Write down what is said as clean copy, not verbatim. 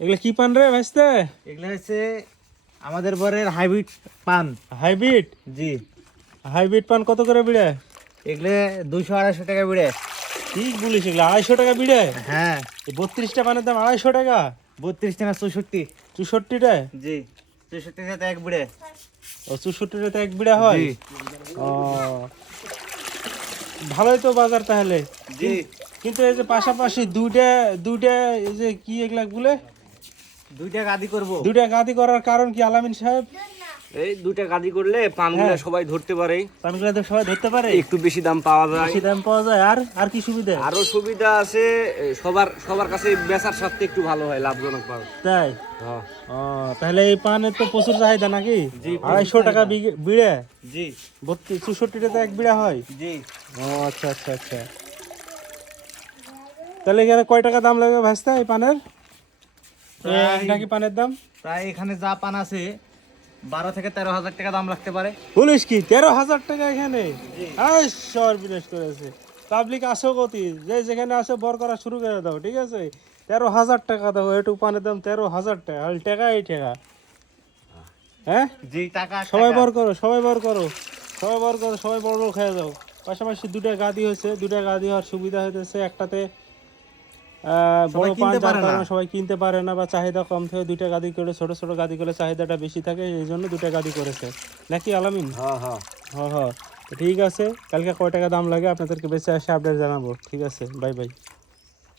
এগুলো কি পান রে ভাইস্তে? এগুলো হচ্ছে আমাদের বরের হাইব্রিড পান। হাইব্রিড? জি। হাইব্রিড পান কত করে বিড়ে? এগুলো 200-250 টাকা বিড়ে। ঠিক বলিস, এগুলো 250 টাকা বিড়ে? হ্যাঁ। 32টা পানের দাম 250 টাকা? 32 টাকা 64। 64টা? জি, 64 টাকা এক বিড়ে। ও 64টাতে এক বিড়া হয়? জি। ও ভালোই তো বাজার তাহলে। জি। কিন্তু এই যে পাশাপাশি দুইটা দুইটা এই যে কি এগুলা বলে, দুইটা গাদি করব। দুইটা গাদি করার কারণ কি আলামিন সাহেব? এই দুইটা গাদি করলে পানগুলো হ্যাঁ। সবাই ধরতে পারে, পানগুলা তো সবাই ধরতে পারে, একটু বেশি দাম পাওয়া যায়, বেশি দাম পাওয়া যায়। আর আর কি সুবিধা? আরো সুবিধা আছে, সবার সবার কাছে বেচার স্বার্থে একটু ভালো হয়, লাভজনক পাবে। তাই? হ্যাঁ। ও তাহলে এই পানের তো প্রচুর চাহিদা নাকি? জি, প্রচুর 250 টাকা বিড়ে? জি। 64টাতে এক বিড়া হয়? জি। ও আচ্ছা আচ্ছা আচ্ছা। তাহলে এখানে কয় টাকা দাম লাগবে ভাইস্তা এই পানের? নাকি পানের দাম প্রায় এখানে যা পান আছে 12 থেকে 13,000 টাকা দাম রাখতে পারে। বলিস কি? 13,000 টাকা এখানে? সর্বনাশ করেছে। পাবলিক আসো গতি, যে যেখানে আসে বর করা শুরু করে দাও, ঠিক আছে? 13,000 টাকা দাও, একটু পানের দাম 13,000 টাকা। আর টাকা এই টাকা, হ্যাঁ? জি, টাকা সবাই বর করো, সবাই বর করো, সবাই বর করো, সবাই বড় বড় খেয়ে যাও। পাশাপাশি দুটা গাদি হয়েছে, দুটা গাদি হওয়ার সুবিধা হইতেছে। একটাতে বড় পান, যার কারণে সবাই কিনতে পারে না বা চাহিদা কম থেকে দুইটা গাদি করে, ছোট ছোট গাদি করে চাহিদাটা বেশি থাকে, এই জন্য দুটা গাদি করেছে নাকি আলামিন? হ্যাঁ হ্যাঁ। হ্যাঁ হ্যাঁ। ঠিক আছে, কালকে কয় টাকা দাম লাগে আপনাদেরকে বেঁচে আসে আপডেট জানাবো। ঠিক আছে, বাই বাই।